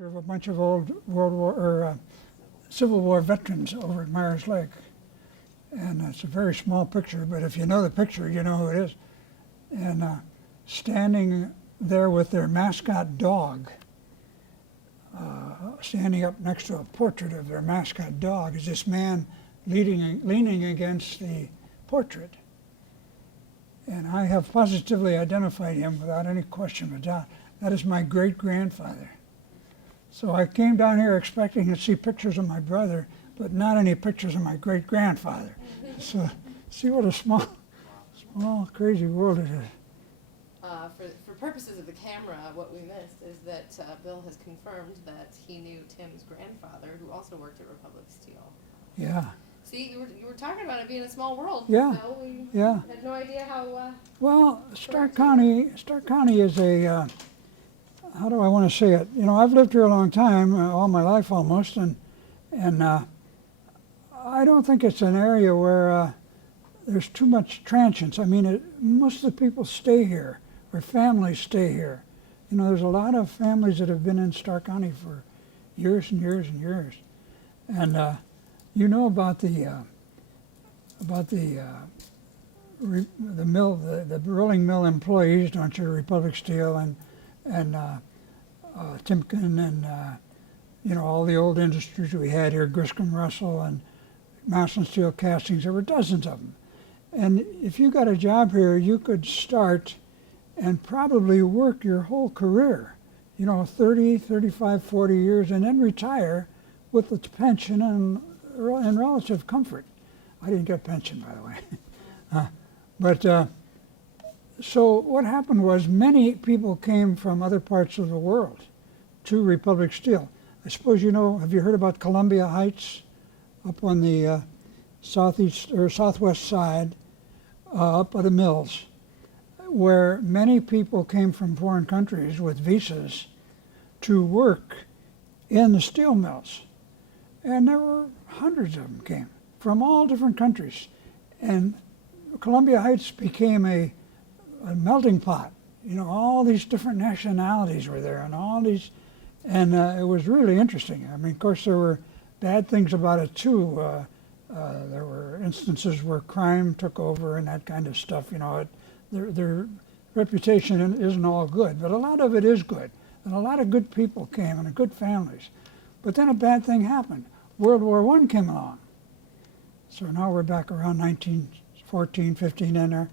picture of a bunch of old World War or Civil War veterans over at Myers Lake, and it's a very small picture. But if you know the picture, you know who it is. And standing there with their mascot dog, standing up next to a portrait of their mascot dog, is this man leaning against the portrait. And I have positively identified him without any question of doubt. That is my great-grandfather. So I came down here expecting to see pictures of my brother, but not any pictures of my great-grandfather. So see what a small, crazy world it is. For purposes of the camera, what we missed is that Bill has confirmed that he knew Tim's grandfather, who also worked at Republic Steel. Yeah. See, you were talking about it being a small world. Yeah. So we Yeah. had no idea how. Well, Stark County is a, how do I want to say it? You know, I've lived here a long time, all my life almost, and I don't think it's an area where there's too much transience. I mean, most of the people stay here, or families stay here. You know, there's a lot of families that have been in Stark County for years and years and years, and you know about the mill, the rolling mill employees, don't you? Republic Steel and Timken and you know, all the old industries we had here, Griscom Russell and Massillon Steel Castings. There were dozens of them, and if you got a job here, you could start and probably work your whole career, you know, 30, 35, 40 years, and then retire with the pension and relative comfort. I didn't get a pension, by the way. But so what happened was many people came from other parts of the world to Republic Steel. I suppose you know, have you heard about Columbia Heights up on the southeast or southwest side, up by the mills, where many people came from foreign countries with visas to work in the steel mills. And there were hundreds of them came from all different countries. And Columbia Heights became a melting pot. You know, all these different nationalities were there, and all these, and it was really interesting. I mean, of course, there were bad things about it too. There were instances where crime took over and that kind of stuff. You know, their reputation isn't all good, but a lot of it is good. And a lot of good people came and good families. But then a bad thing happened. World War I came along. So now we're back around 1914, 15 in there.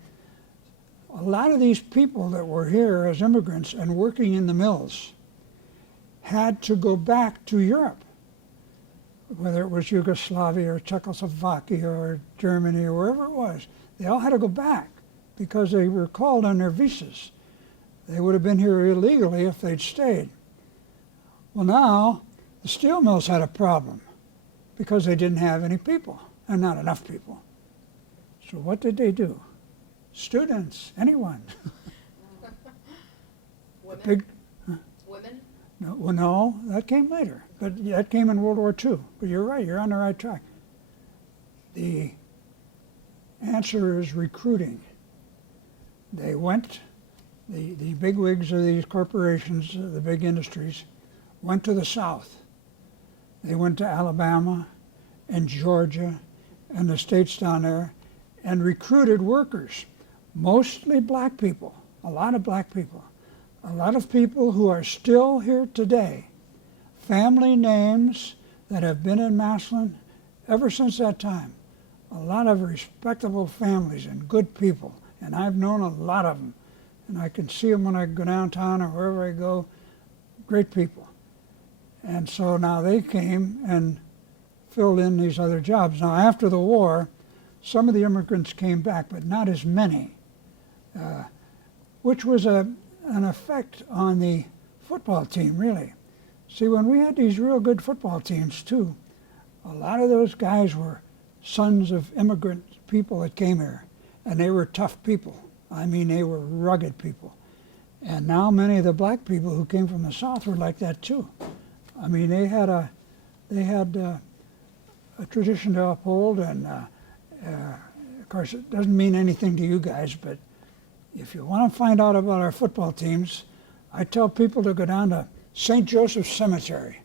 A lot of these people that were here as immigrants and working in the mills had to go back to Europe, whether it was Yugoslavia or Czechoslovakia or Germany or wherever it was. They all had to go back because they were called on their visas. They would have been here illegally if they'd stayed. Well, now the steel mills had a problem because they didn't have any people, and not enough people. So what did they do? Students, anyone. Women? Women? No, well, no, that came later, but that came in World War II. But you're right, you're on the right track. The answer is recruiting. They went, the bigwigs of these corporations, the big industries, went to the South. They went to Alabama and Georgia and the states down there and recruited workers, mostly black people, a lot of black people, a lot of people who are still here today, family names that have been in Massillon ever since that time, a lot of respectable families and good people, and I've known a lot of them, and I can see them when I go downtown or wherever I go, great people. And so now they came and filled in these other jobs. Now after the war, some of the immigrants came back, but not as many, which was an effect on the football team, really. See, when we had these real good football teams too, a lot of those guys were sons of immigrant people that came here, and they were tough people. I mean, they were rugged people. And now many of the black people who came from the South were like that too. I mean, they had a tradition to uphold, and of course, it doesn't mean anything to you guys, but if you want to find out about our football teams, I tell people to go down to St. Joseph Cemetery,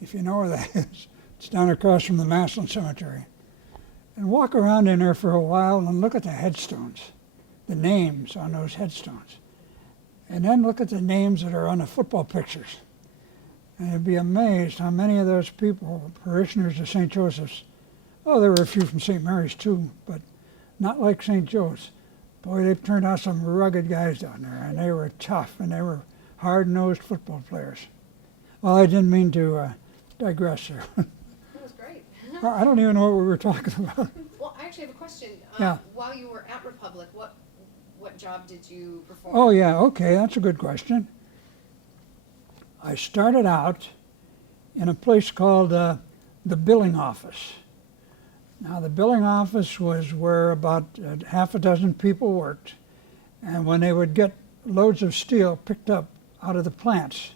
if you know where that is. It's down across from the Massillon Cemetery. And walk around in there for a while and look at the headstones, the names on those headstones. And then look at the names that are on the football pictures. And you'd be amazed how many of those people, parishioners of St. Joseph's, oh, there were a few from St. Mary's too, but not like St. Joe's. Boy, they turned out some rugged guys down there, and they were tough, and they were hard-nosed football players. Well, I didn't mean to digress there. That was great. I don't even know what we were talking about. Well, I actually have a question. Yeah. While you were at Republic, what job did you perform? Oh, yeah, okay, that's a good question. I started out in a place called the billing office. Now, the billing office was where about half a dozen people worked, and when they would get loads of steel picked up out of the plants,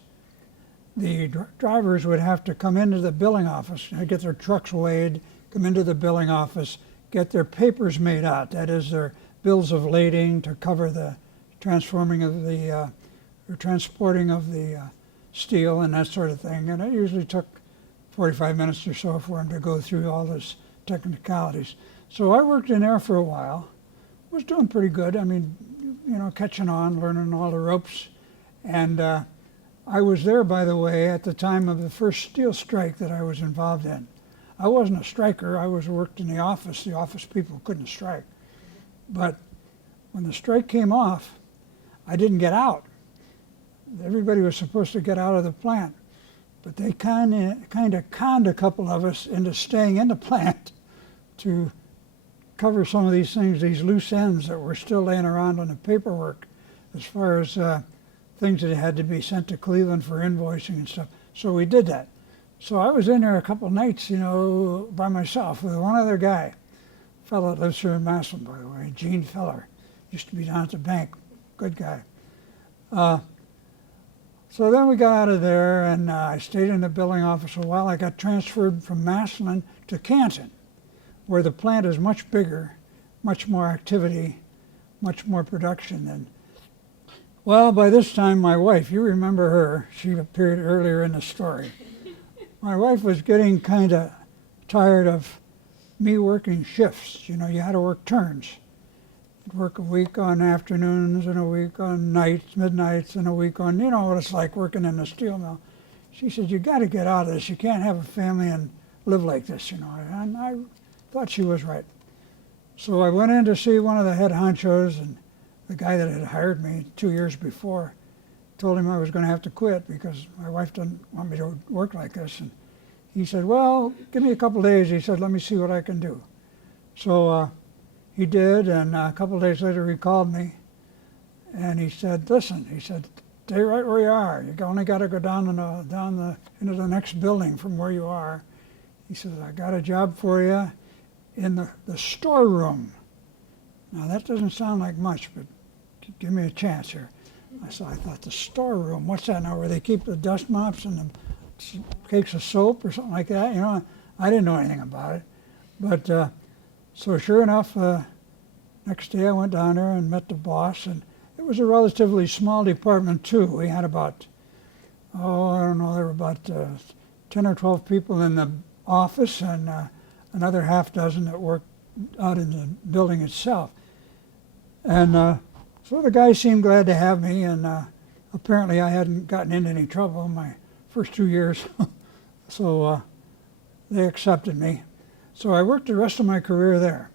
the drivers would have to come into the billing office, get their trucks weighed, come into the billing office, get their papers made out, that is their bills of lading to cover the transforming of the, or transporting of the steel and that sort of thing. And it usually took 45 minutes or so for them to go through all those technicalities. So I worked in there for a while, was doing pretty good. I mean, you know, catching on, learning all the ropes. And I was there, by the way, at the time of the first steel strike that I was involved in. I wasn't a striker, I worked in the office people couldn't strike. But when the strike came off, I didn't get out. Everybody was supposed to get out of the plant. But they kind of conned a couple of us into staying in the plant to cover some of these things, these loose ends that were still laying around on the paperwork as far as things that had to be sent to Cleveland for invoicing and stuff. So we did that. So I was in there a couple nights, you know, by myself with one other guy, a fellow that lives here in Massillon, by the way, Gene Feller, used to be down at the bank, good guy. So then we got out of there, and I stayed in the billing office a while. I got transferred from Massillon to Canton, where the plant is much bigger, much more activity, much more production. And well, by this time, my wife, you remember her, she appeared earlier in the story. My wife was getting kind of tired of me working shifts. You know, you had to work turns. You'd work a week on afternoons and a week on nights, midnights, and a week on, you know what it's like working in a steel mill. She said, you got to get out of this. You can't have a family and live like this, you know. And I thought she was right. So I went in to see one of the head honchos, and the guy that had hired me 2 years before told him I was going to have to quit because my wife didn't want me to work like this. And he said, well, give me a couple days. He said, let me see what I can do. So he did, and a couple of days later he called me, and he said, listen, he said, stay right where you are. You only got to go down into the next building from where you are. He said, I got a job for you in the storeroom. Now that doesn't sound like much, but give me a chance here. I thought, the storeroom, what's that now, where they keep the dust mops and the cakes of soap or something like that? You know, I didn't know anything about it. But so sure enough, next day I went down there and met the boss, and it was a relatively small department too. We had about, I don't know, there were about 10 or 12 people in the office and another half dozen that worked out in the building itself. And so the guys seemed glad to have me, and apparently I hadn't gotten into any trouble in my first 2 years, so they accepted me. So I worked the rest of my career there.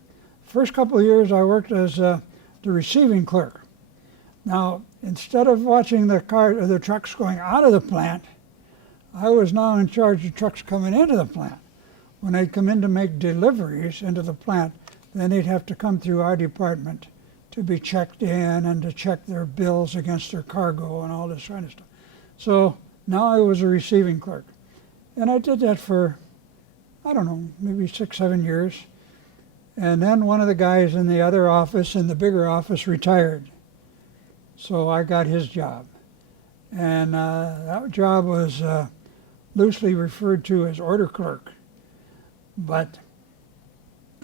First couple of years I worked as the receiving clerk. Now, instead of watching the trucks going out of the plant, I was now in charge of trucks coming into the plant. When they'd come in to make deliveries into the plant, then they'd have to come through our department to be checked in and to check their bills against their cargo and all this kind of stuff. So now I was a receiving clerk. And I did that for, I don't know, maybe 6, 7 years. And then one of the guys in the other office, in the bigger office, retired. So I got his job. And that job was loosely referred to as order clerk. But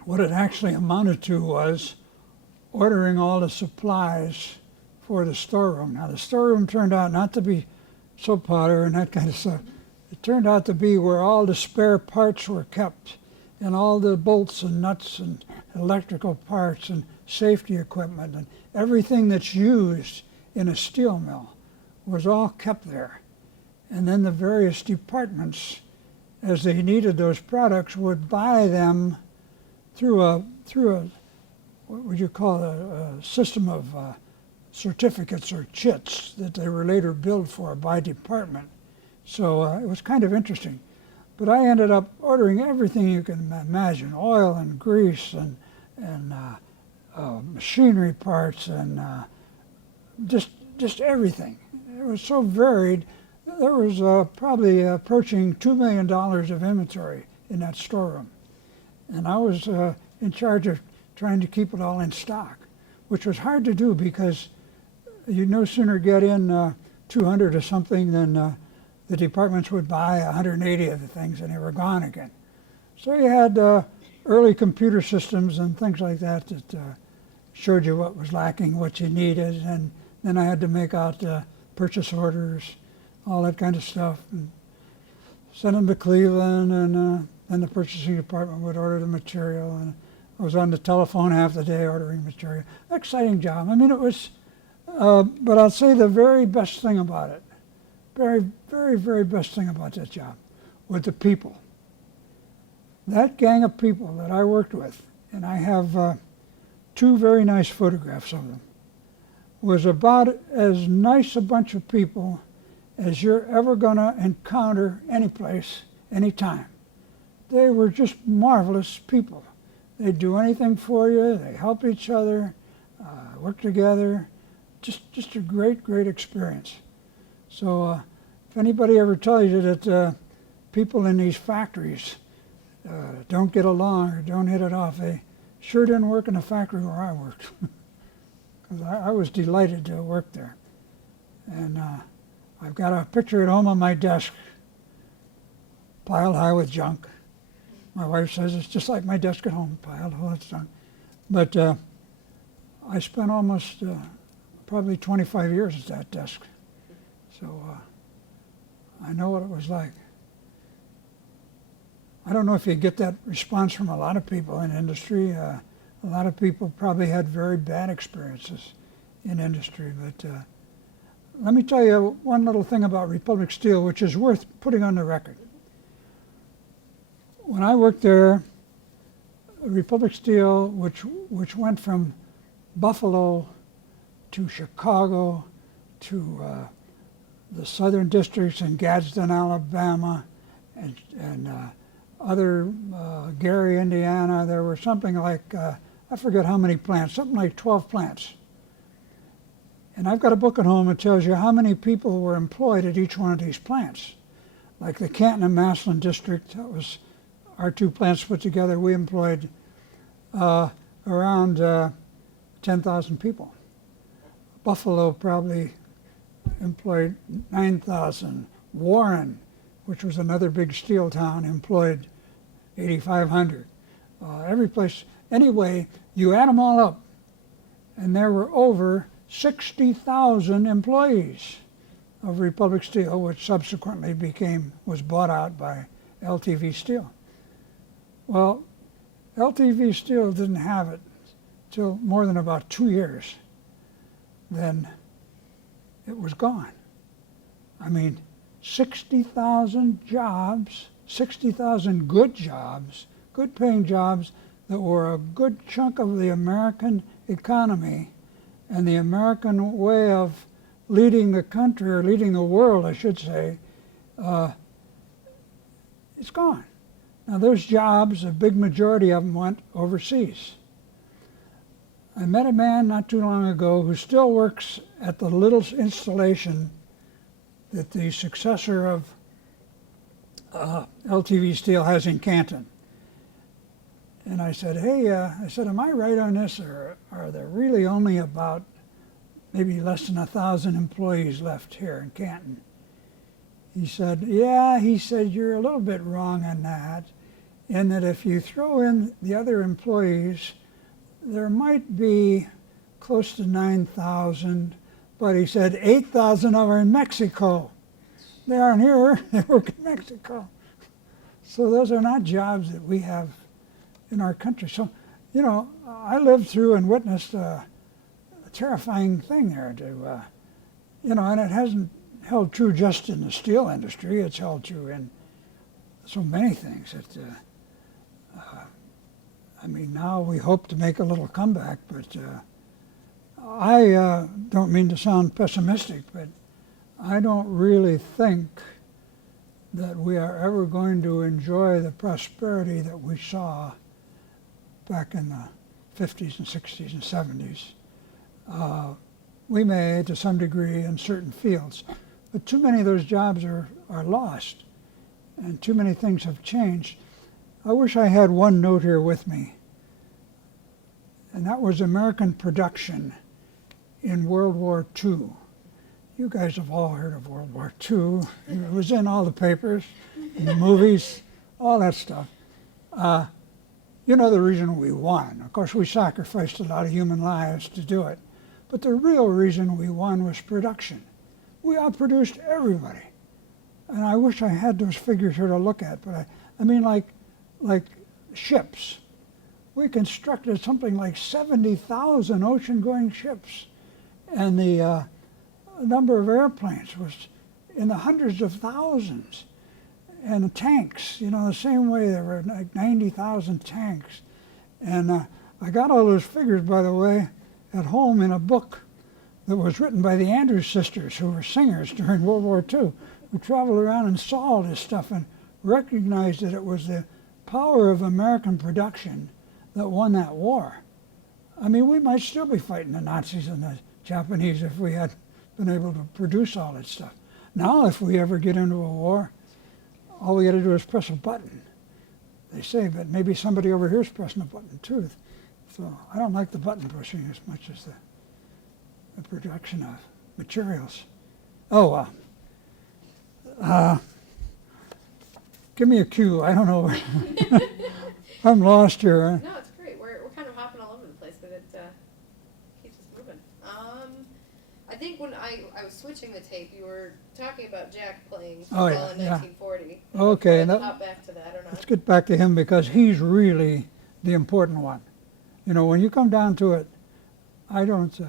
what it actually amounted to was ordering all the supplies for the storeroom. Now the storeroom turned out not to be soap powder and that kind of stuff. It turned out to be where all the spare parts were kept, and all the bolts and nuts and electrical parts and safety equipment and everything that's used in a steel mill was all kept there. And then the various departments, as they needed those products, would buy them through a what would you call a system of certificates or chits that they were later billed for by department. So it was kind of interesting. But I ended up ordering everything you can imagine: oil and grease and machinery parts and just everything. It was so varied. There was probably approaching $2 million of inventory in that storeroom. And I was in charge of trying to keep it all in stock, which was hard to do because you'd no sooner get in 200 or something than the departments would buy 180 of the things and they were gone again. So you had early computer systems and things like that that showed you what was lacking, what you needed, and then I had to make out purchase orders, all that kind of stuff, and send them to Cleveland, and then the purchasing department would order the material, and I was on the telephone half the day ordering material. Exciting job. I mean, it was, but I'll say the very best thing about it, very best thing about that job was the people. That gang of people that I worked with, and I have two very nice photographs of them, was about as nice a bunch of people as you're ever going to encounter any place, anytime. They were just marvelous people. They'd do anything for you. They help each other, work together. Just a great experience. So if anybody ever tells you that people in these factories don't get along or don't hit it off, they sure didn't work in the factory where I worked. Because I was delighted to work there. And I've got a picture at home on my desk, piled high with junk. My wife says it's just like my desk at home, piled high with junk. But I spent almost probably 25 years at that desk. So I know what it was like. I don't know if you get that response from a lot of people in industry. A lot of people probably had very bad experiences in industry. But let me tell you one little thing about Republic Steel, which is worth putting on the record. When I worked there, Republic Steel, which went from Buffalo to Chicago to the southern districts in Gadsden, Alabama, and other Gary, Indiana. There were something like, I forget how many plants, something like 12 plants. And I've got a book at home that tells you how many people were employed at each one of these plants. Like the Canton and Massillon district, that was our two plants put together, we employed around 10,000 people. Buffalo probably employed 9,000. Warren, which was another big steel town, employed 8,500. Every place. Anyway, you add them all up, and there were over 60,000 employees of Republic Steel, which subsequently was bought out by LTV Steel. Well, LTV Steel didn't have it till more than about 2 years. Then it was gone. I mean, 60,000 jobs, 60,000 good jobs, good paying jobs that were a good chunk of the American economy and the American way of leading the country, or leading the world, I should say, it's gone. Now those jobs, a big majority of them went overseas. I met a man not too long ago who still works at the little installation that the successor of LTV Steel has in Canton. And I said, hey, am I right on this, or are there really only about maybe less than 1,000 employees left here in Canton? He said, yeah, he said, you're a little bit wrong on that, in that if you throw in the other employees, there might be close to 9,000, but he said 8,000 are in Mexico. They aren't here. They work in Mexico. So those are not jobs that we have in our country. So, you know, I lived through and witnessed a terrifying thing there. You know, and it hasn't held true just in the steel industry. It's held true in so many things. I mean, now we hope to make a little comeback, but I don't mean to sound pessimistic, but I don't really think that we are ever going to enjoy the prosperity that we saw back in the 50s and 60s and 70s. We may, to some degree, in certain fields, but too many of those jobs are lost, and too many things have changed. I wish I had one note here with me, and that was American production in World War II. You guys have all heard of World War II. It was in all the papers, in the movies, all that stuff. You know the reason we won. Of course, we sacrificed a lot of human lives to do it. But the real reason we won was production. We outproduced everybody. And I wish I had those figures here to look at, but I mean like ships. We constructed something like 70,000 ocean-going ships. And the number of airplanes was in the hundreds of thousands. And the tanks, you know, the same way there were like 90,000 tanks. And I got all those figures, by the way, at home in a book that was written by the Andrews sisters, who were singers during World War II, who traveled around and saw all this stuff and recognized that it was the power of American production that won that war. I mean, we might still be fighting the Nazis and the Japanese if we had been able to produce all that stuff. Now, if we ever get into a war, all we got to do is press a button. They say, but maybe somebody over here is pressing a button too. So I don't like the button pushing as much as the production of materials. Oh, give me a cue. I don't know. I'm lost here. No, it's great. We're kind of hopping all over the place, but it keeps us moving. I think when I was switching the tape, you were talking about Jack playing football in 1940. Okay. Let's hop back to that or not. Let's get back to him because he's really the important one. You know, when you come down to it, I don't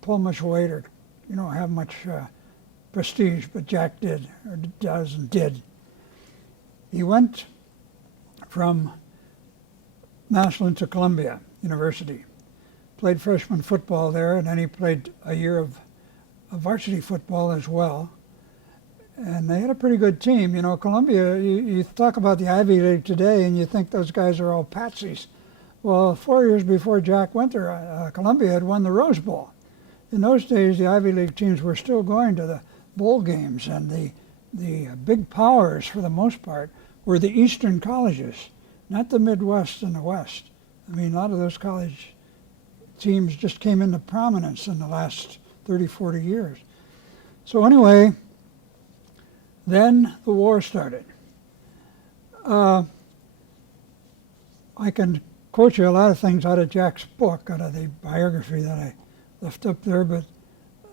pull much weight or, you know, have much prestige, but Jack did, or does and did. He went from Massillon to Columbia University, played freshman football there, and then he played a year of varsity football as well. And they had a pretty good team. You know, Columbia, you talk about the Ivy League today and you think those guys are all patsies. Well, 4 years before Jack went there, Columbia had won the Rose Bowl. In those days, the Ivy League teams were still going to the bowl games, and the big powers, for the most part, were the Eastern colleges, not the Midwest and the West. I mean, a lot of those college teams just came into prominence in the last 30, 40 years. So anyway, then the war started. I can quote you a lot of things out of Jack's book, out of the biography that I left up there, but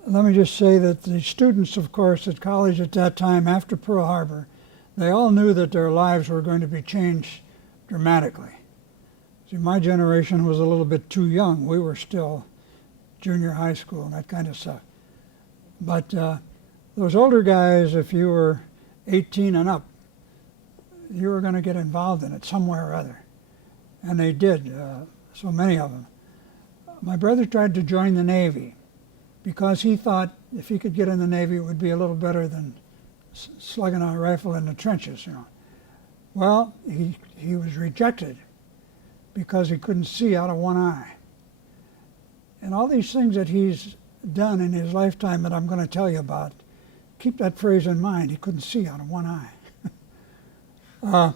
let me just say that the students, of course, at college at that time, after Pearl Harbor, they all knew that their lives were going to be changed dramatically. See, my generation was a little bit too young. We were still junior high school and that kind of stuff. But those older guys, if you were 18 and up, you were going to get involved in it somewhere or other. And they did, so many of them. My brother tried to join the Navy because he thought if he could get in the Navy, it would be a little better than slugging a rifle in the trenches, you know. Well, he was rejected because he couldn't see out of one eye. And all these things that he's done in his lifetime that I'm going to tell you about, keep that phrase in mind. He couldn't see out of one eye.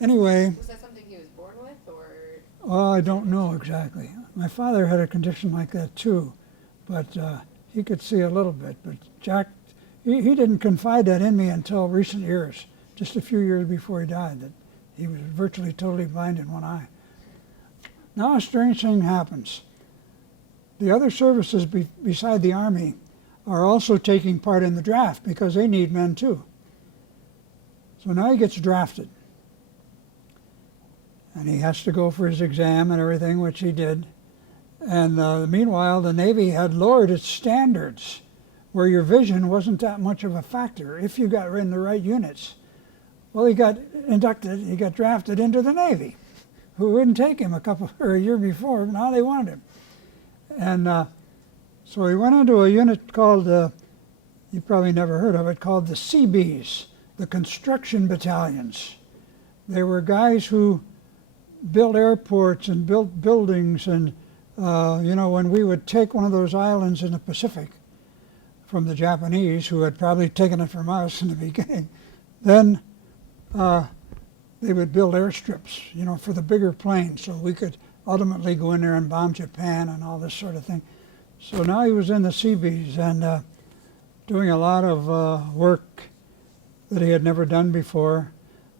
Anyway. Was that something he was born with, or? Well, I don't know exactly. My father had a condition like that too, but he could see a little bit. But Jack, he didn't confide that in me until recent years, just a few years before he died, that he was virtually totally blind in one eye. Now a strange thing happens. The other services beside the Army are also taking part in the draft because they need men too. So now he gets drafted. And he has to go for his exam and everything, which he did. And meanwhile, the Navy had lowered its standards where your vision wasn't that much of a factor if you got in the right units. Well, he got drafted into the Navy, who wouldn't take him a year before, but now they wanted him. And so he went into a unit called, you probably never heard of it, called the CBs, the Construction Battalions. They were guys who built airports and built buildings, and when we would take one of those islands in the Pacific from the Japanese, who had probably taken it from us in the beginning, then they would build airstrips, for the bigger planes, so we could ultimately go in there and bomb Japan and all this sort of thing. So now he was in the Seabees and doing a lot of work that he had never done before,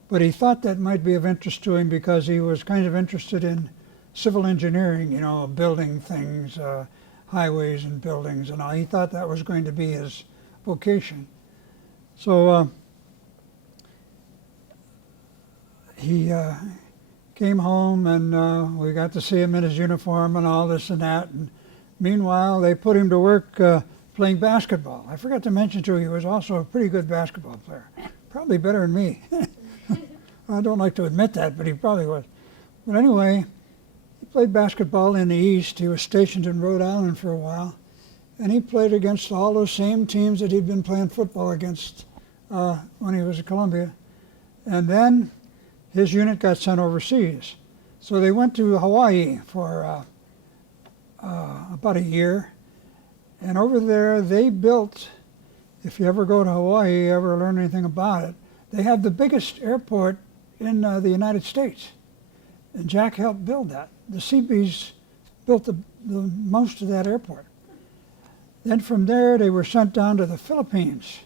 but he thought that might be of interest to him because he was kind of interested in civil engineering, building things, highways and buildings and all. He thought that was going to be his vocation. So he came home and we got to see him in his uniform and all this and that. And meanwhile, they put him to work playing basketball. I forgot to mention to you, he was also a pretty good basketball player. Probably better than me. I don't like to admit that, but he probably was. But anyway, he played basketball in the East. He was stationed in Rhode Island for a while. And he played against all those same teams that he'd been playing football against when he was at Columbia. And then his unit got sent overseas. So they went to Hawaii for about a year. And over there they built, if you ever go to Hawaii, ever learn anything about it, they have the biggest airport in the United States. And Jack helped build that. The Seabees built the most of that airport. Then from there they were sent down to the Philippines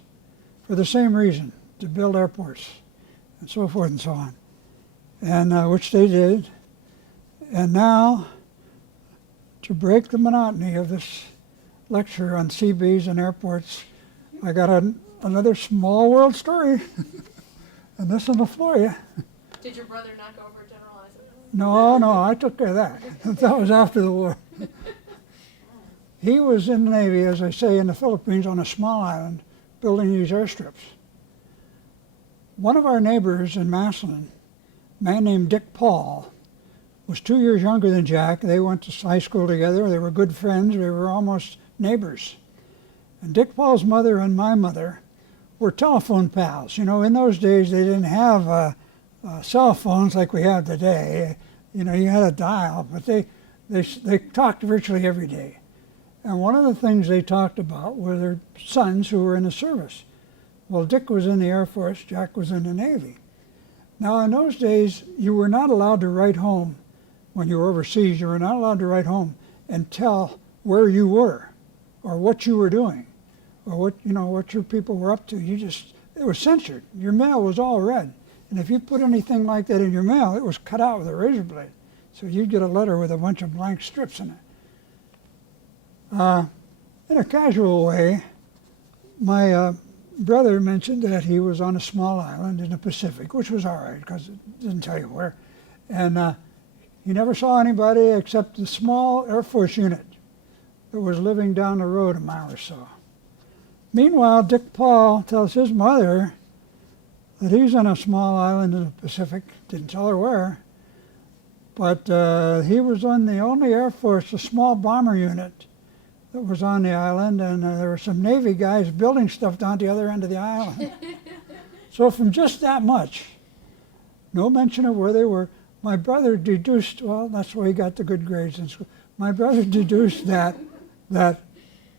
for the same reason, to build airports and so forth and so on. And which they did. And now, to break the monotony of this lecture on Seabees and airports, I got another small world story. And this one will floor you. Did your brother knock over General Eisenhower? No, I took care of that. That was after the war. He was in the Navy, as I say, in the Philippines on a small island, building these airstrips. One of our neighbors in Massillon, a man named Dick Paul, was 2 years younger than Jack. They went to high school together. They were good friends. They were almost neighbors. And Dick Paul's mother and my mother were telephone pals. In those days they didn't have cell phones like we have today. You had a dial, but they talked virtually every day. And one of the things they talked about were their sons who were in the service. Well, Dick was in the Air Force, Jack was in the Navy. Now, in those days, you were not allowed to write home when you were overseas. You were not allowed to write home and tell where you were or what you were doing or what your people were up to. It was censored. Your mail was all read. And if you put anything like that in your mail, it was cut out with a razor blade. So you'd get a letter with a bunch of blank strips in it. In a casual way, my brother mentioned that he was on a small island in the Pacific, which was all right because it didn't tell you where. And he never saw anybody except the small Air Force unit that was living down the road a mile or so. Meanwhile, Dick Paul tells his mother that he's on a small island in the Pacific, didn't tell her where, but he was on the only Air Force, a small bomber unit that was on the island, and there were some Navy guys building stuff down the other end of the island. So from just that much, no mention of where they were, my brother deduced, well, that's why he got the good grades in school. My brother deduced that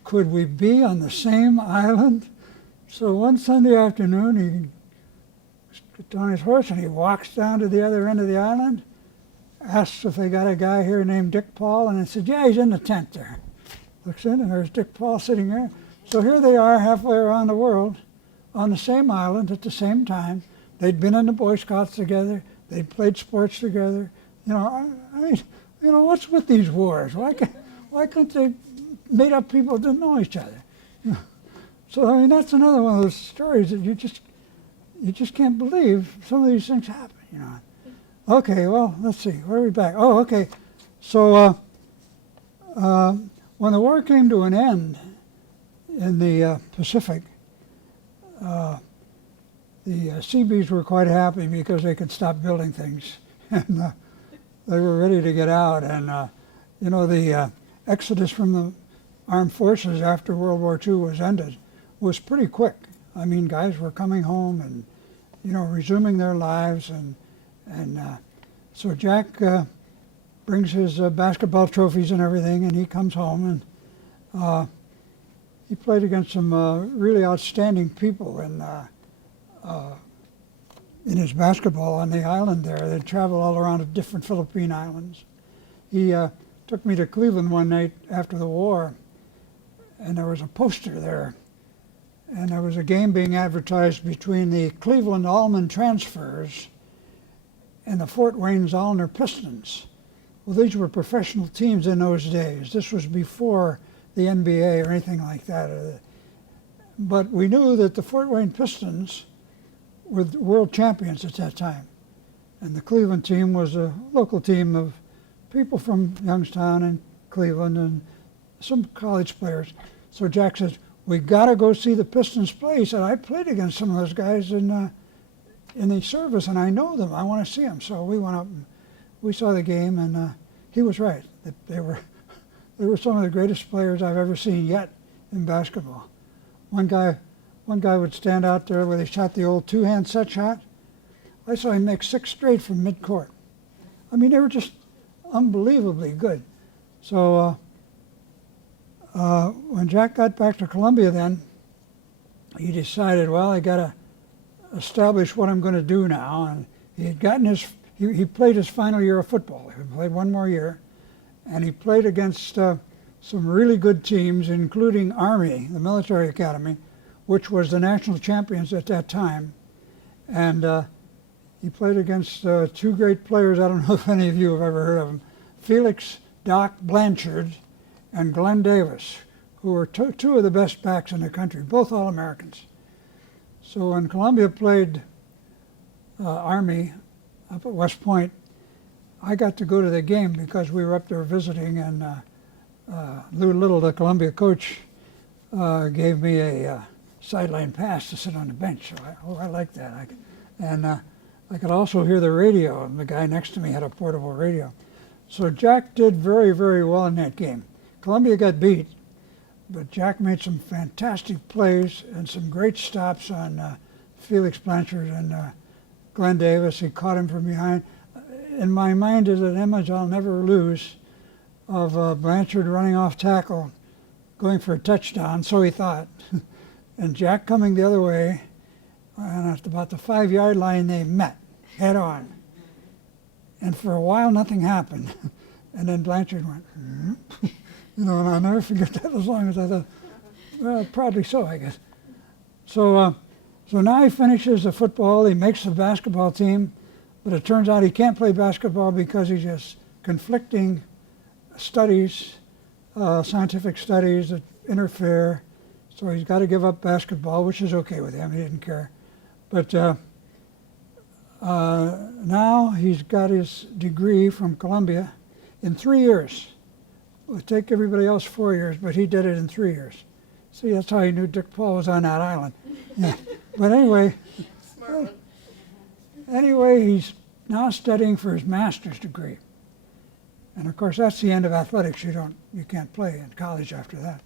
could we be on the same island? So one Sunday afternoon, he gets on his horse and he walks down to the other end of the island, asks if they got a guy here named Dick Paul, and I said, yeah, he's in the tent there. Looks in, and there's Dick Paul sitting there. So here they are halfway around the world on the same island at the same time. They'd been in the Boy Scouts together. They'd played sports together. I mean, what's with these wars? Why couldn't they made up people that didn't know each other? So I mean, that's another one of those stories that you just can't believe some of these things happen. You know. Okay, well, let's see. Where are we back? Oh, okay. So when the war came to an end in the Pacific, the Seabees were quite happy because they could stop building things, and they were ready to get out. And the exodus from the armed forces after World War II was ended was pretty quick. I mean, guys were coming home and resuming their lives, and so Jack brings his basketball trophies and everything, and he comes home, and he played against some really outstanding people in his basketball on the island there. They traveled all around the different Philippine islands. He took me to Cleveland one night after the war, and there was a poster there, and there was a game being advertised between the Cleveland Allman Transfers and the Fort Wayne Zollner Pistons. Well, these were professional teams in those days. This was before the NBA or anything like that. But we knew that the Fort Wayne Pistons were the world champions at that time. And the Cleveland team was a local team of people from Youngstown and Cleveland and some college players. So Jack says, we got to go see the Pistons play. He said, I played against some of those guys in the service, and I know them. I want to see them. So we went up and we saw the game, and he was right. They were some of the greatest players I've ever seen yet in basketball. One guy would stand out there where they shot the old two-hand set shot. I saw him make 6 straight from midcourt. I mean, they were just unbelievably good. So when Jack got back to Columbia then, he decided, well, I got to establish what I'm going to do now. And he had gotten he played his final year of football. He played one more year. And he played against some really good teams, including Army, the military academy, which was the national champions at that time. And he played against 2 great players. I don't know if any of you have ever heard of them. Felix Doc Blanchard and Glenn Davis, who were two of the best backs in the country, both All-Americans. So when Columbia played Army up at West Point, I got to go to the game because we were up there visiting, and Lou Little, the Columbia coach, gave me a sideline pass to sit on the bench. So I liked that. I could also hear the radio, and the guy next to me had a portable radio. So Jack did very, very well in that game. Columbia got beat, but Jack made some fantastic plays and some great stops on Felix Blanchard and Glenn Davis. He caught him from behind. In my mind is an image I'll never lose of Blanchard running off tackle, going for a touchdown, so he thought, and Jack coming the other way, and at about the 5-yard line they met head on. And for a while nothing happened. And then Blanchard went, and I'll never forget that as long as I thought, well, probably so, I guess. So now he finishes the football, he makes the basketball team, but it turns out he can't play basketball because he has conflicting studies, scientific studies that interfere. So he's got to give up basketball, which is okay with him. He didn't care. But now he's got his degree from Columbia in 3 years. It would take everybody else 4 years, but he did it in 3 years. See, that's how he knew Dick Paul was on that island. Yeah. But anyway, Smart one. Anyway, he's now studying for his master's degree. And of course, that's the end of athletics. You can't play in college after that.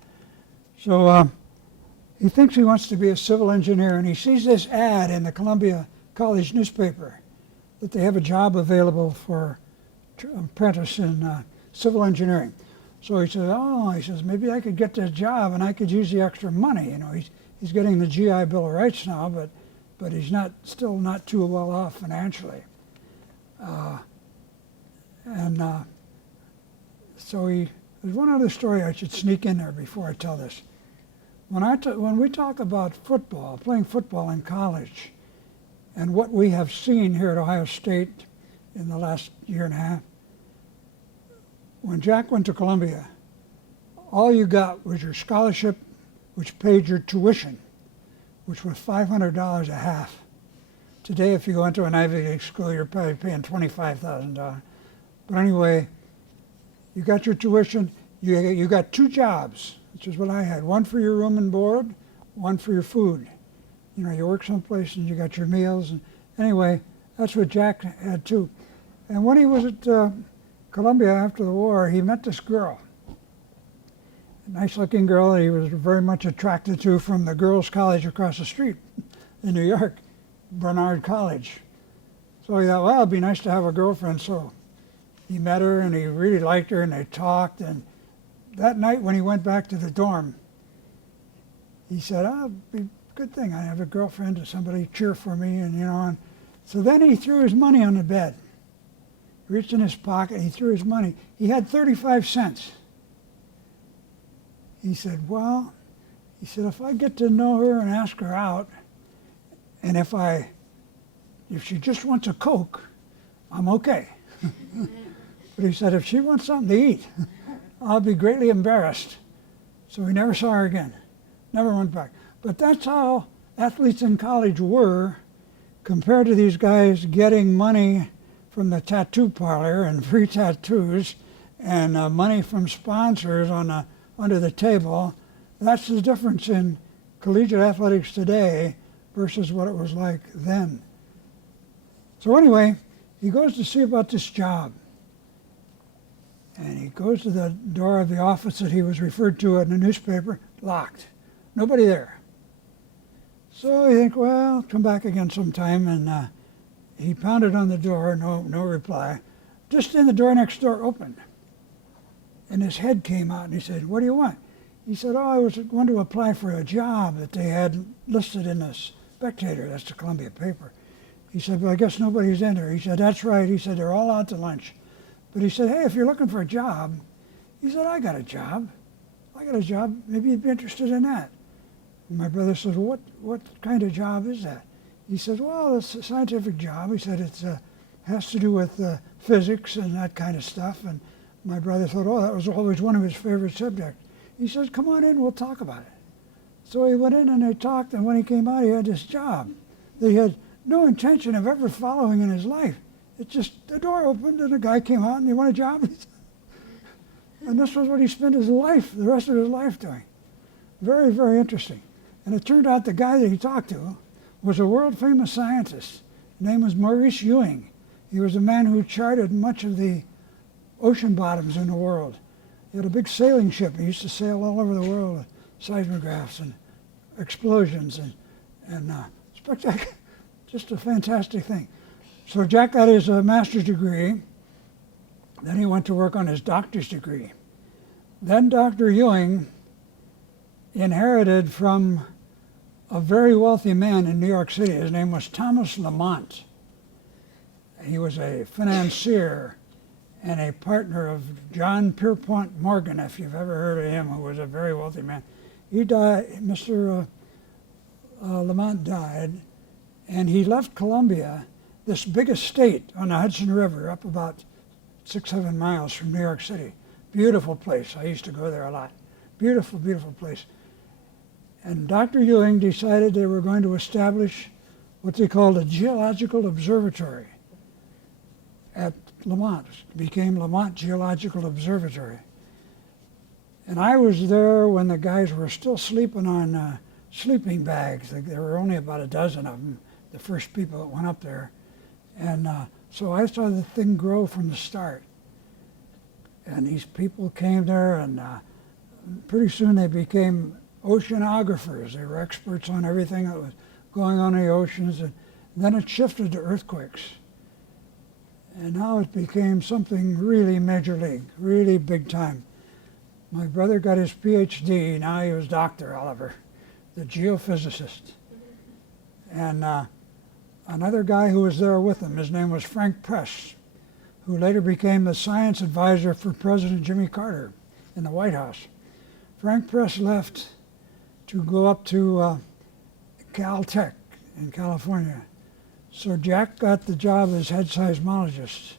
So he thinks he wants to be a civil engineer, and he sees this ad in the Columbia College newspaper that they have a job available for apprentice in civil engineering. So he says, maybe I could get this job and I could use the extra money. He's getting the GI Bill of Rights now, but he's still not too well off financially. So there's one other story I should sneak in there before I tell this. When we talk about football, playing football in college, and what we have seen here at Ohio State in the last year and a half, when Jack went to Columbia, all you got was your scholarship which paid your tuition, which was $500 a half. Today, if you go into an Ivy League school, you're probably paying $25,000. But anyway, you got your tuition. You got 2 jobs, which is what I had. One for your room and board, one for your food. You work someplace and you got your meals. And anyway, that's what Jack had too. And when he was at Columbia after the war, he met this girl, a nice-looking girl that he was very much attracted to from the girls' college across the street in New York, Barnard College. So he thought, well, it'd be nice to have a girlfriend. So he met her and he really liked her and they talked. And that night when he went back to the dorm, he said, oh, it'd be a good thing I have a girlfriend or somebody cheer for me. And so then he threw his money on the bed. He reached in his pocket, he threw his money. He had 35 cents. He said, if I get to know her and ask her out, and if she just wants a Coke, I'm okay. But he said, if she wants something to eat, I'll be greatly embarrassed. So he never saw her again, never went back. But that's how athletes in college were compared to these guys getting money from the tattoo parlor and free tattoos and money from sponsors under the table. That's the difference in collegiate athletics today versus what it was like then. So anyway, he goes to see about this job. And he goes to the door of the office that he was referred to in the newspaper, locked. Nobody there. So he thinks, well, come back again sometime. And he pounded on the door, no reply. Just then the door next door opened. And his head came out and he said, what do you want? He said, I was going to apply for a job that they had listed in the Spectator, that's the Columbia paper. He said, well, I guess nobody's in there. He said, that's right. He said, they're all out to lunch. But he said, hey, if you're looking for a job, he said, I got a job. Maybe you'd be interested in that. And my brother said, well, what kind of job is that? He said, well, it's a scientific job. He said, it has to do with physics and that kind of stuff. And my brother thought, that was always one of his favorite subjects. He said, come on in, we'll talk about it. So he went in and they talked, and when he came out, he had this job that he had no intention of ever following in his life. It just, the door opened and a guy came out and he wanted a job. And this was what he spent his life, the rest of his life doing. Very, very interesting. And it turned out the guy that he talked to was a world-famous scientist. His name was Maurice Ewing. He was a man who charted much of the ocean bottoms in the world. He had a big sailing ship. He used to sail all over the world with seismographs and explosions and spectacular, just a fantastic thing. So Jack got his master's degree. Then he went to work on his doctor's degree. Then Dr. Ewing inherited from a very wealthy man in New York City. His name was Thomas Lamont. He was a financier and a partner of John Pierpont Morgan, if you've ever heard of him, who was a very wealthy man. He died, Mr. Lamont died, and he left Columbia, this big estate on the Hudson River, up about 6-7 miles from New York City. Beautiful place. I used to go there a lot. Beautiful, beautiful place. And Dr. Ewing decided they were going to establish what they called a geological observatory at Lamont. It became Lamont Geological Observatory. And I was there when the guys were still sleeping on sleeping bags. There were only about a dozen of them, the first people that went up there. And so I saw the thing grow from the start. And these people came there, and pretty soon they became oceanographers. They were experts on everything that was going on in the oceans. And then it shifted to earthquakes. And now it became something really major league, really big time. My brother got his PhD, now he was Dr. Oliver, the geophysicist. And another guy who was there with him, his name was Frank Press, who later became the science advisor for President Jimmy Carter in the White House. Frank Press left to go up to Caltech in California. So Jack got the job as head seismologist.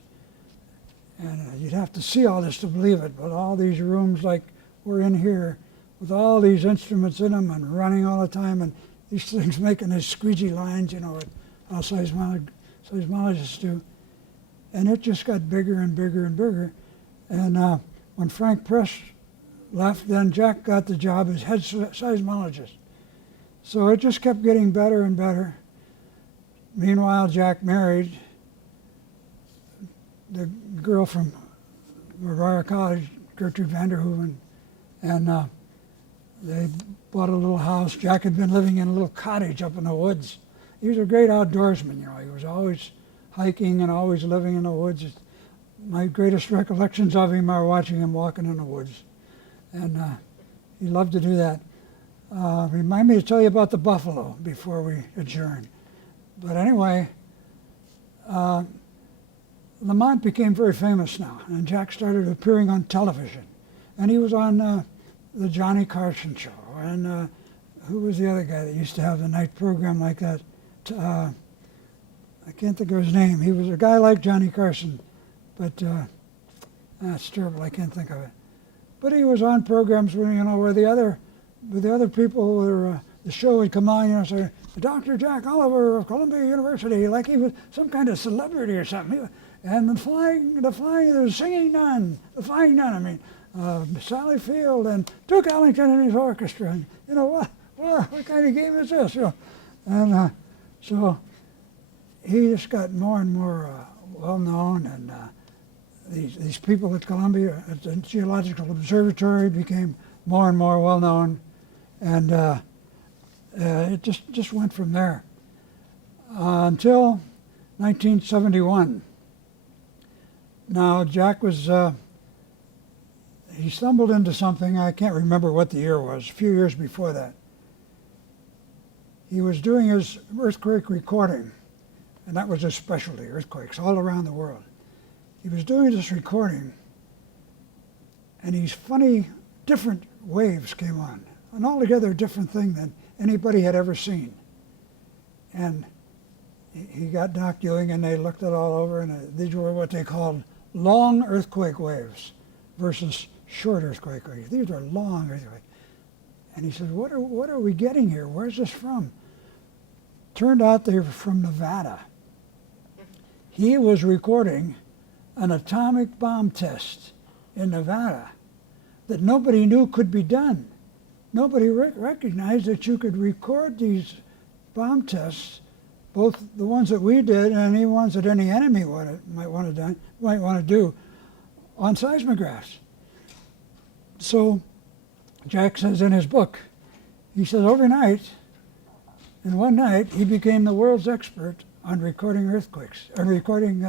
And you'd have to see all this to believe it, but all these rooms like we're in here with all these instruments in them and running all the time, and these things making these squeegee lines, how seismologists do. And it just got bigger and bigger and bigger. And when Frank Press left, then Jack got the job as head seismologist. So it just kept getting better and better. Meanwhile, Jack married the girl from Aurora College, Gertrude Vanderhoeven, and they bought a little house. Jack had been living in a little cottage up in the woods. He was a great outdoorsman, He was always hiking and always living in the woods. My greatest recollections of him are watching him walking in the woods. And he loved to do that. Remind me to tell you about the buffalo before we adjourn. But anyway, Lamont became very famous now, and Jack started appearing on television. And he was on the Johnny Carson show, and who was the other guy that used to have the night program like that? I can't think of his name. He was a guy like Johnny Carson, but it's terrible, I can't think of it. But he was on programs where the other people were, the show would come on, say, Dr. Jack Oliver of Columbia University, like he was some kind of celebrity or something. And the singing nun, Sally Field and Duke Ellington and his orchestra. And, what kind of game is this? And so he just got more and more well known, and these people at Columbia, at the Geological Observatory, became more and more well known, and it just went from there until 1971. Now, Jack was, he stumbled into something, I can't remember what the year was, a few years before that. He was doing his earthquake recording, and that was his specialty, earthquakes all around the world. He was doing this recording, and these funny, different waves came on, an altogether different thing than anybody had ever seen. And he got Doc Ewing, and they looked it all over, and these were what they called long earthquake waves versus short earthquake waves. These are long earthquakes. And he said, what are we getting here? Where's this from? Turned out they were from Nevada. He was recording an atomic bomb test in Nevada that nobody knew could be done. Nobody recognized that you could record these bomb tests, both the ones that we did and any ones that any enemy might want to do, on seismographs. So Jack says in his book, he says overnight, in one night, he became the world's expert on recording earthquakes, or recording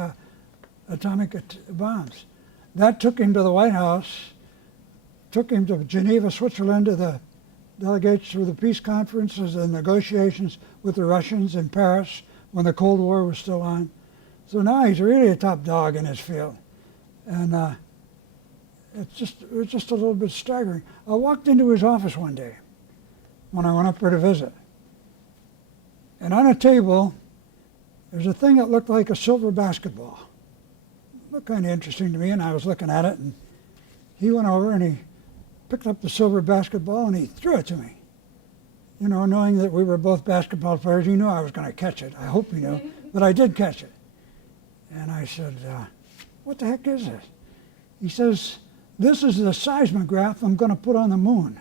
atomic bombs. That took him to the White House, took him to Geneva, Switzerland, to the delegates for the peace conferences and negotiations with the Russians in Paris when the Cold War was still on. So now he's really a top dog in his field. And it's just a little bit staggering. I walked into his office one day when I went up there to visit. And on a table, there's a thing that looked like a silver basketball. It looked kind of interesting to me, and I was looking at it, and he went over and he picked up the silver basketball and he threw it to me. Knowing that we were both basketball players, he knew I was going to catch it. I hope he knew, but I did catch it. And I said, what the heck is this? He says, this is the seismograph I'm going to put on the moon.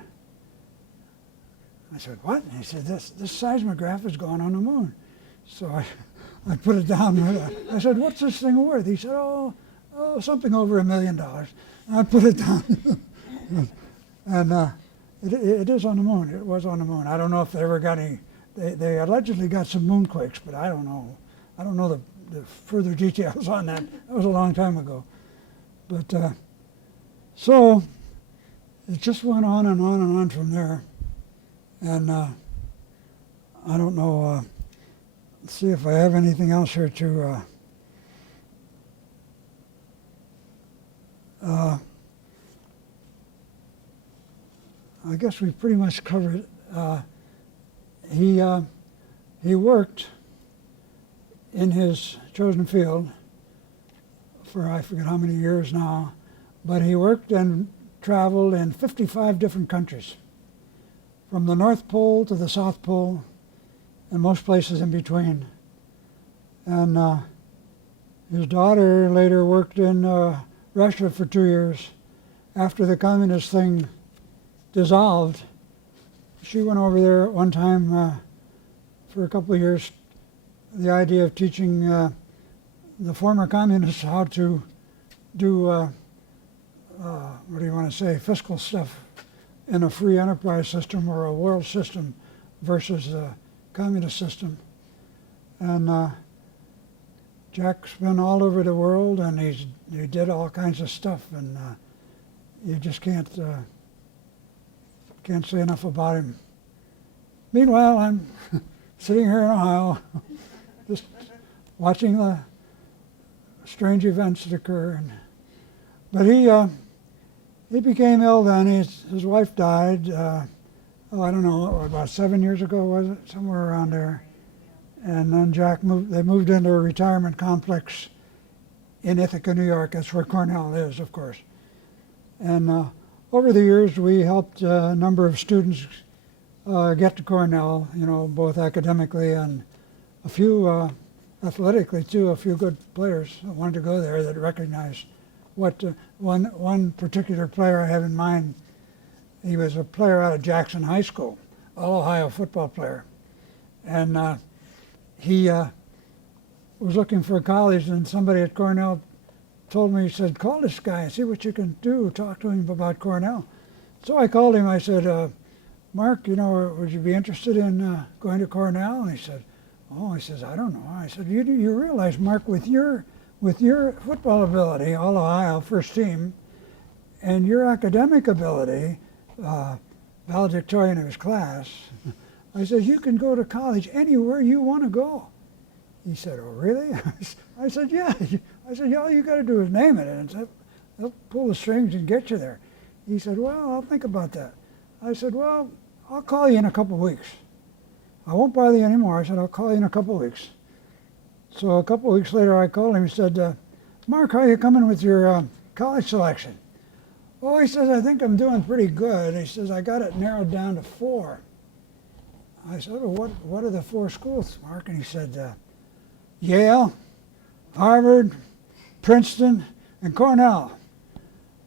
I said, what? And he said, this seismograph is going on the moon. So I put it down. I said, what's this thing worth? He said, oh, something over $1 million. I put it down. And it is on the moon. It was on the moon. I don't know if they ever got any. They allegedly got some moonquakes, but I don't know. I don't know the further details on that. That was a long time ago. But so it just went on and on and on from there. And I don't know. Let's see if I have anything else here to. I guess we pretty much covered it. He worked in his chosen field for I forget how many years now, but he worked and traveled in 55 different countries. from the North Pole to the South Pole, and most places in between. And his daughter later worked in Russia for 2 years. After the communist thing dissolved, she went over there at one time for a couple of years. The idea of teaching the former communists how to do, what do you want to say, fiscal stuff in a free enterprise system or a world system versus a communist system. And Jack's been all over the world, and he did all kinds of stuff, and you just can't say enough about him. Meanwhile, I'm sitting here in Ohio, just watching the strange events that occur. But he became ill then. His wife died. I don't know, about 7 years ago, was it? Somewhere around there. And then Jack they moved into a retirement complex in Ithaca, New York. That's where Cornell is, of course. And over the years, we helped a number of students get to Cornell, both academically and a few athletically too, a few good players that wanted to go there that recognized what one particular player I have in mind. He was a player out of Jackson High School, all-Ohio football player. And he was looking for a college, and somebody at Cornell told me, he said, call this guy and see what you can do, talk to him about Cornell. So I called him, I said, Mark, would you be interested in going to Cornell? And he said, he says, I don't know. I said, you realize, Mark, with your football ability, all Ohio, first team, and your academic ability, valedictorian of his class, I said, you can go to college anywhere you want to go. He said, oh, really? I said, yeah. I said, all you got to do is name it, and they'll pull the strings and get you there. He said, well, I'll think about that. I said, well, I'll call you in a couple of weeks. I won't bother you anymore. I said, I'll call you in a couple of weeks. So a couple of weeks later, I called him. He said, Mark, how are you coming with your college selection? Oh, he says, I think I'm doing pretty good. He says, I got it narrowed down to 4. I said, well, what are the 4 schools, Mark? And he said, Yale, Harvard, Princeton, and Cornell.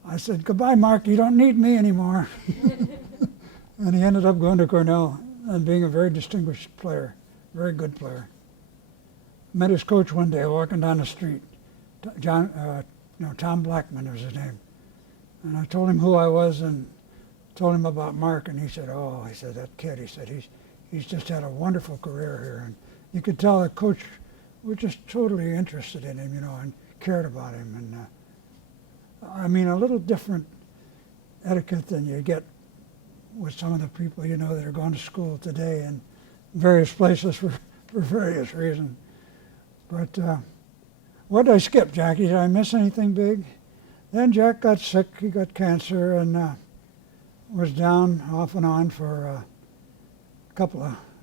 I said, goodbye, Mark, you don't need me anymore. And he ended up going to Cornell and being a very distinguished player, very good player. Met his coach one day walking down the street. Tom Blackman was his name. And I told him who I was and told him about Mark, and he said, he said, that kid, he said, he's just had a wonderful career here. And you could tell the coach was just totally interested in him, and cared about him. And a little different etiquette than you get with some of the people, that are going to school today in various places for various reasons. But what did I skip, Jackie? Did I miss anything big? Then Jack got sick. He got cancer and was down off and on for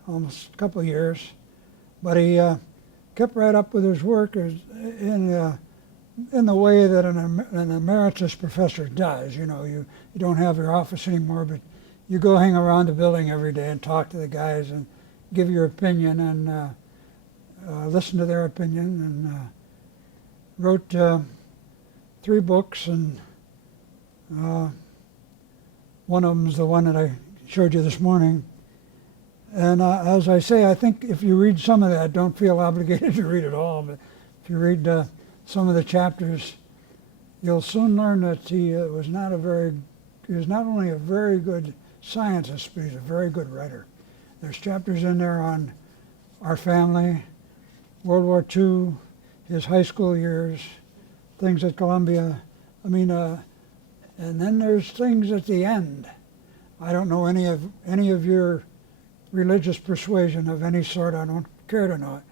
almost a couple of years. But he kept right up with his work in the way that an emeritus professor does. You don't have your office anymore, but you go hang around the building every day and talk to the guys and give your opinion and listen to their opinion, and wrote 3 books, and one of them is the one that I showed you this morning. And as I say, I think if you read some of that, don't feel obligated to read it all, but if you read some of the chapters, you'll soon learn that he was not only a very good scientist, but he's a very good writer. There's chapters in there on our family, World War II, his high school years, things at Columbia. And then there's things at the end. I don't know any of your religious persuasion of any sort. I don't care to know it.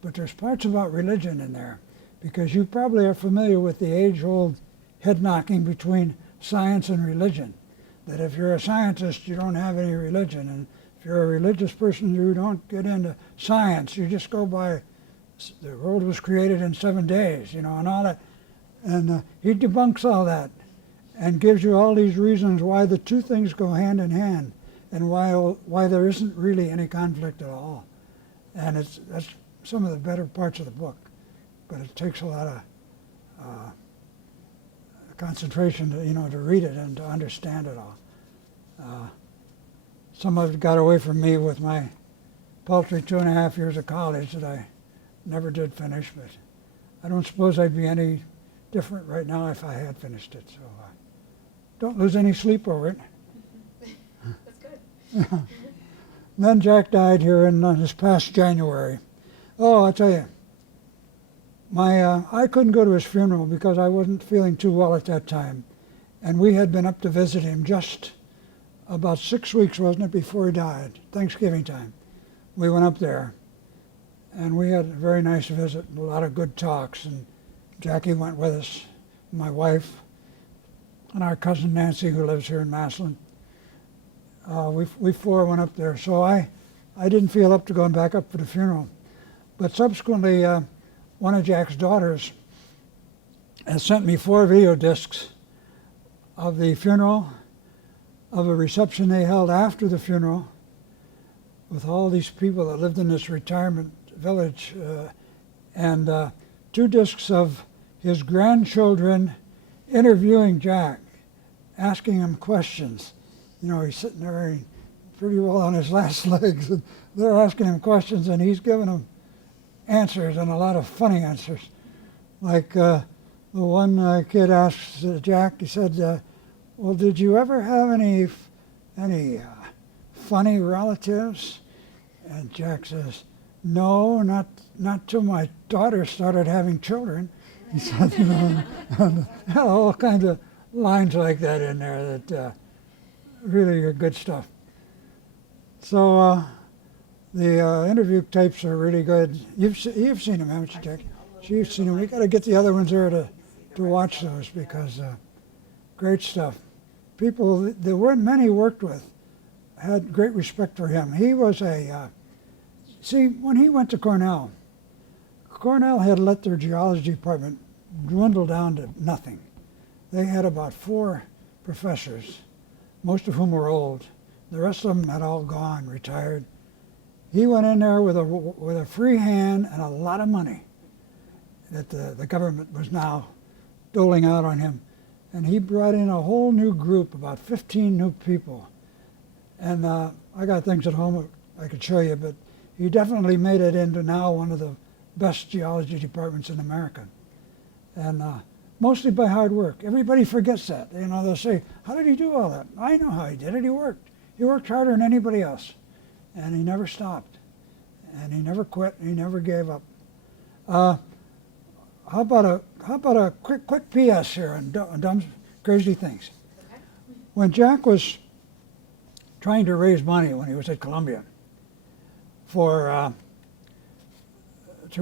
But there's parts about religion in there, because you probably are familiar with the age-old head-knocking between science and religion, that if you're a scientist, you don't have any religion, and if you're a religious person, you don't get into science. You just go by, the world was created in 7 days, and all that. And he debunks all that and gives you all these reasons why the two things go hand in hand. and why there isn't really any conflict at all. And that's some of the better parts of the book, but it takes a lot of concentration to read it and to understand it all. Some of it got away from me with my paltry 2.5 years of college that I never did finish, but I don't suppose I'd be any different right now if I had finished it. So don't lose any sleep over it. That's good. Then Jack died here in this past January. Oh, I'll tell you, I couldn't go to his funeral because I wasn't feeling too well at that time, and we had been up to visit him just about 6 weeks, wasn't it, before he died, Thanksgiving time. We went up there, and we had a very nice visit, and a lot of good talks, and Jackie went with us, my wife, and our cousin Nancy, who lives here in Massillon. We four went up there, so I didn't feel up to going back up for the funeral. But subsequently, one of Jack's daughters has sent me 4 video discs of the funeral, of a reception they held after the funeral with all these people that lived in this retirement village, and 2 discs of his grandchildren interviewing Jack, asking him questions. He's sitting there pretty well on his last legs, and they're asking him questions, and he's giving them answers, and a lot of funny answers. Like the one kid asked Jack, he said, well, did you ever have any funny relatives? And Jack says, no, not till my daughter started having children. He said, all kinds of lines like that in there that really are good stuff. So the interview tapes are really good. You've seen them, haven't you, Jack? You've seen them. We got to get the other ones there to watch those, because great stuff. People, the men he worked with had great respect for him. He was when he went to Cornell had let their geology department dwindle down to nothing. They had about 4 professors, most of whom were old. The rest of them had all gone, retired. He went in there with a free hand and a lot of money that the government was now doling out on him. And he brought in a whole new group, about 15 new people. And I got things at home I could show you, but he definitely made it into now one of the best geology departments in America. And mostly by hard work. Everybody forgets that. They'll say, how did he do all that? I know how he did it. He worked. He worked harder than anybody else. And he never stopped. And he never quit. He never gave up. How about a quick PS here on dumb, crazy things? Okay. When Jack was trying to raise money when he was at Columbia to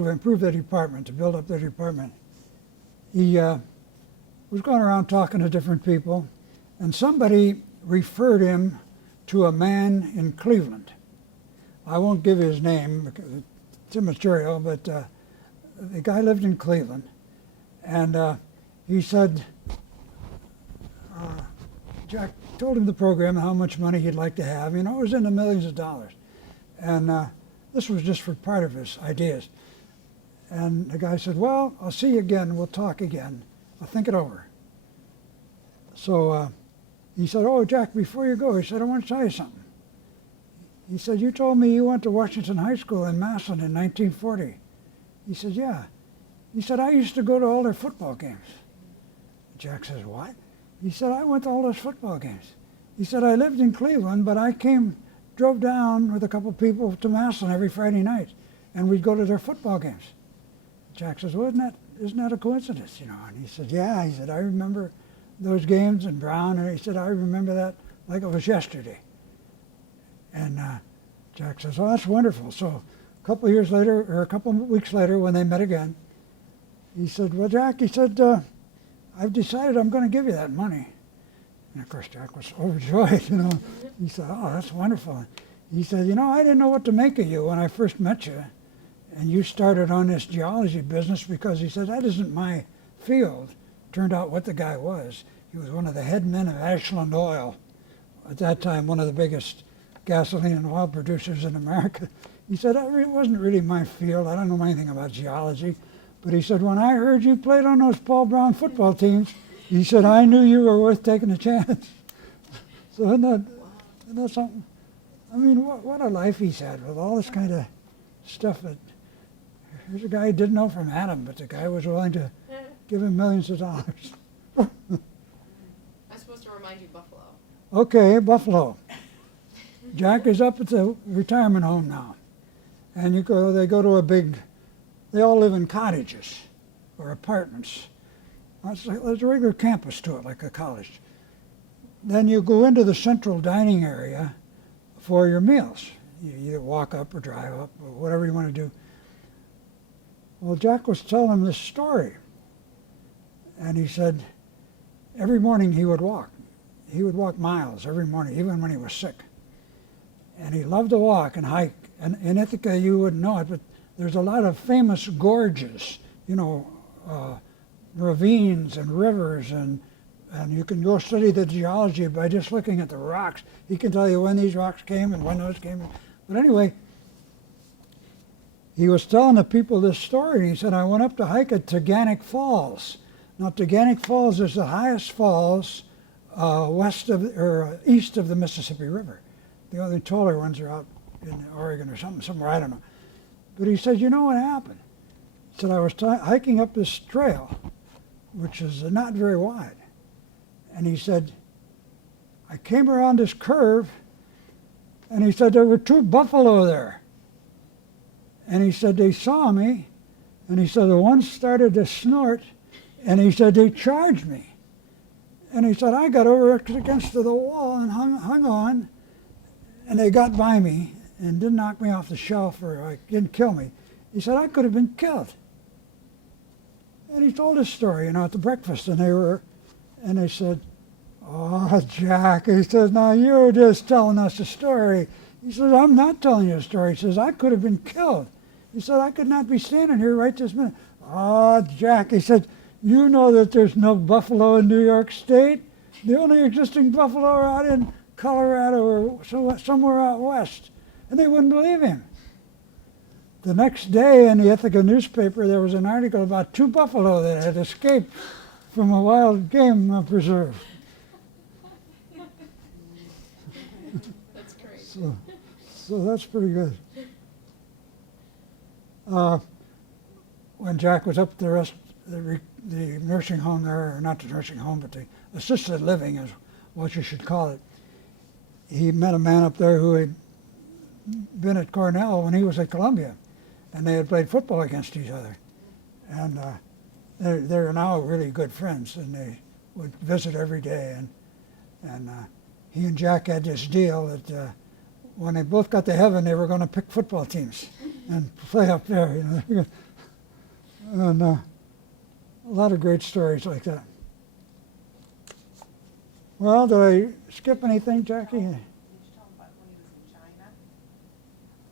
improve the department, to build up the department, he was going around talking to different people, and somebody referred him to a man in Cleveland. I won't give his name because it's immaterial, but the guy lived in Cleveland, and he said, Jack told him the program, how much money he'd like to have. It was in the millions of dollars. And this was just for part of his ideas. And the guy said, well, I'll see you again. We'll talk again. I'll think it over. So he said, oh, Jack, before you go, he said, I want to tell you something. He said, you told me you went to Washington High School in Massillon in 1940. He said, yeah. He said, I used to go to all their football games. Jack says, what? He said, I went to all those football games. He said, I lived in Cleveland, but I drove down with a couple of people to Massillon every Friday night, and we'd go to their football games. Jack says, well, isn't that a coincidence, And he said, yeah. He said, I remember those games in Brown, and he said, I remember that like it was yesterday. And Jack says, oh, that's wonderful. So a couple of years later, or a couple of weeks later, when they met again, he said, well, Jack, he said, I've decided I'm going to give you that money. And of course, Jack was overjoyed, He said, oh, that's wonderful. He said, I didn't know what to make of you when I first met you. And you started on this geology business because he said, that isn't my field. Turned out what the guy was. He was one of the head men of Ashland Oil. At that time, one of the biggest gasoline and oil producers in America. He said, it wasn't really my field. I don't know anything about geology. But he said, when I heard you played on those Paul Brown football teams, he said, I knew you were worth taking a chance. So isn't that something? I mean, what a life he's had with all this kind of stuff. That here's a guy who didn't know from Adam, but the guy was willing to give him millions of dollars. I'm supposed to remind you Buffalo. Okay, Buffalo. Jack is up at the retirement home now. And they go to they all live in cottages or apartments. There's a regular campus to it, like a college. Then you go into the central dining area for your meals. You either walk up or drive up or whatever you want to do. Well, Jack was telling him this story. And he said every morning he would walk. He would walk miles every morning, even when he was sick. And he loved to walk and hike. And in Ithaca, you wouldn't know it, but there's a lot of famous gorges, ravines and rivers, and you can go study the geology by just looking at the rocks. He can tell you when these rocks came and when those came. But anyway, he was telling the people this story, and he said, I went up to hike at Taganic Falls. Now, Taganic Falls is the highest falls east of the Mississippi River. The other taller ones are out in Oregon or somewhere, I don't know. But he said, you know what happened? He said, I was hiking up this trail, which is not very wide. And he said, I came around this curve, and he said, there were 2 buffalo there. And he said, they saw me, and he said, the one started to snort, and he said, they charged me. And he said, I got over against the wall and hung on, and they got by me and didn't knock me off the shelf or didn't kill me. He said, I could have been killed. And he told his story, at the breakfast, and they said, oh, Jack, he says, now you're just telling us a story. He says, I'm not telling you a story. He says, I could have been killed. He said, I could not be standing here right this minute. Oh, Jack, he said, you know that there's no buffalo in New York State. The only existing buffalo are out in Colorado or somewhere out west. And they wouldn't believe him. The next day in the Ithaca newspaper, there was an article about 2 buffalo that had escaped from a wild game preserve. That's great. So that's pretty good. When Jack was up the nursing home there, or not the nursing home, but the assisted living is what you should call it, he met a man up there who had been at Cornell when he was at Columbia, and they had played football against each other. And they're now really good friends, and they would visit every day. And he and Jack had this deal that when they both got to heaven, they were going to pick football teams and play up there. And a lot of great stories like that. Well, did I skip anything, Jackie? Did you tell him about when he was in China?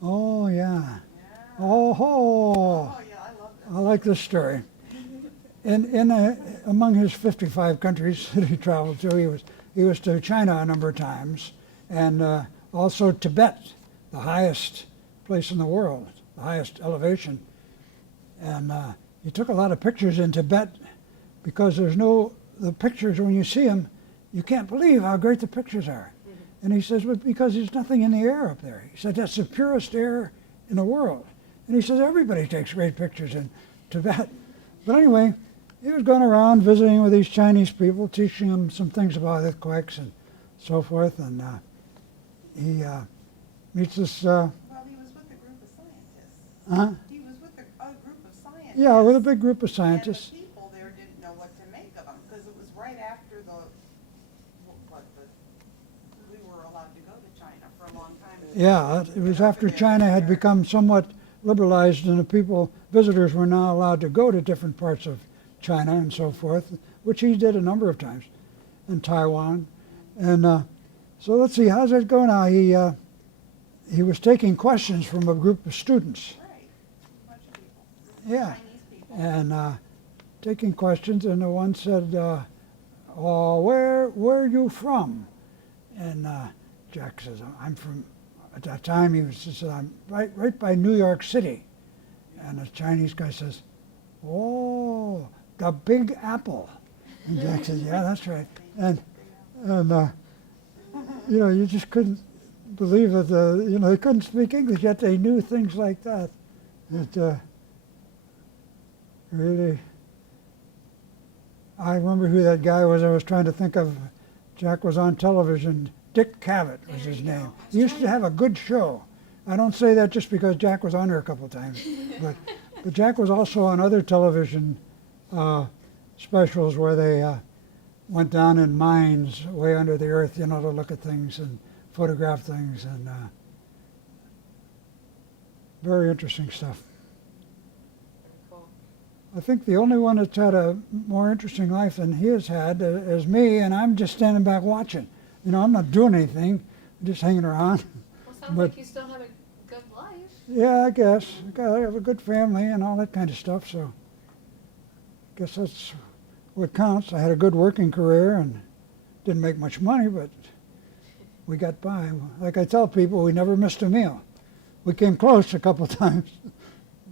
Oh, yeah. Yeah. Oh, Oh, yeah, I love that. I like this story. Among his 55 countries that he traveled to, he was to China a number of times, and also Tibet, the highest place in the world, the highest elevation. And he took a lot of pictures in Tibet because the pictures, when you see them, you can't believe how great the pictures are. Mm-hmm. And he says, well, because there's nothing in the air up there. He said, that's the purest air in the world. And he says, everybody takes great pictures in Tibet. But anyway, he was going around visiting with these Chinese people, teaching them some things about earthquakes and so forth. And he meets this... Well, he was with a group of scientists. Uh-huh. He was with a group of scientists. Yeah, with a big group of scientists. And the people there didn't know what to make of him, because it was right after we were allowed to go to China for a long time. Yeah, it was after China had become somewhat liberalized, and visitors were now allowed to go to different parts of China and so forth, which he did a number of times, and Taiwan. And so let's see, how's that go now? He was taking questions from a group of students. Right, a bunch of people. Yeah, Chinese people. and taking questions, and the one said, "Oh, where are you from?" And Jack says, "I'm from At that time, he said, I'm right by New York City. And the Chinese guy says, oh, the Big Apple. And Jack says, yeah, that's right. And you just couldn't believe that, they couldn't speak English, yet they knew things like that. It really, I remember who that guy was I was trying to think of. Jack was on television. Dick Cavett was his name. He used to have a good show. I don't say that just because Jack was on there a couple of times, but Jack was also on other television specials where they went down in mines way under the earth, to look at things and photograph things, and very interesting stuff. Cool. I think the only one that's had a more interesting life than he has had is me, and I'm just standing back watching. I'm not doing anything, I'm just hanging around. Well, sounds But- like you still have a good life. Yeah, I guess. I have a good family and all that kind of stuff, so I guess that's what counts. I had a good working career and didn't make much money, but we got by. Like I tell people, we never missed a meal. We came close a couple times,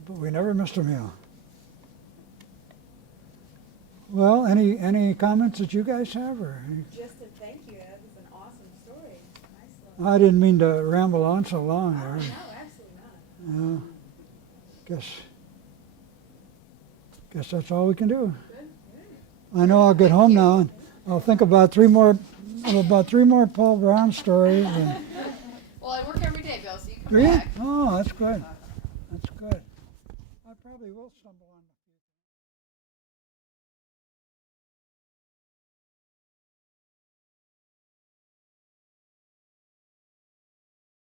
but we never missed a meal. Well, any comments that you guys have, or Just to thank you, that was an awesome story. Nice little. I didn't mean to ramble on so long Oh, there. no, absolutely not. Guess that's all we can do. Good. I know I'll get home now and I'll think about three more Paul Brown stories. And, Well, I work every day, Bill, so you come do you? back. Oh, that's good. That's good. I probably will stumble on.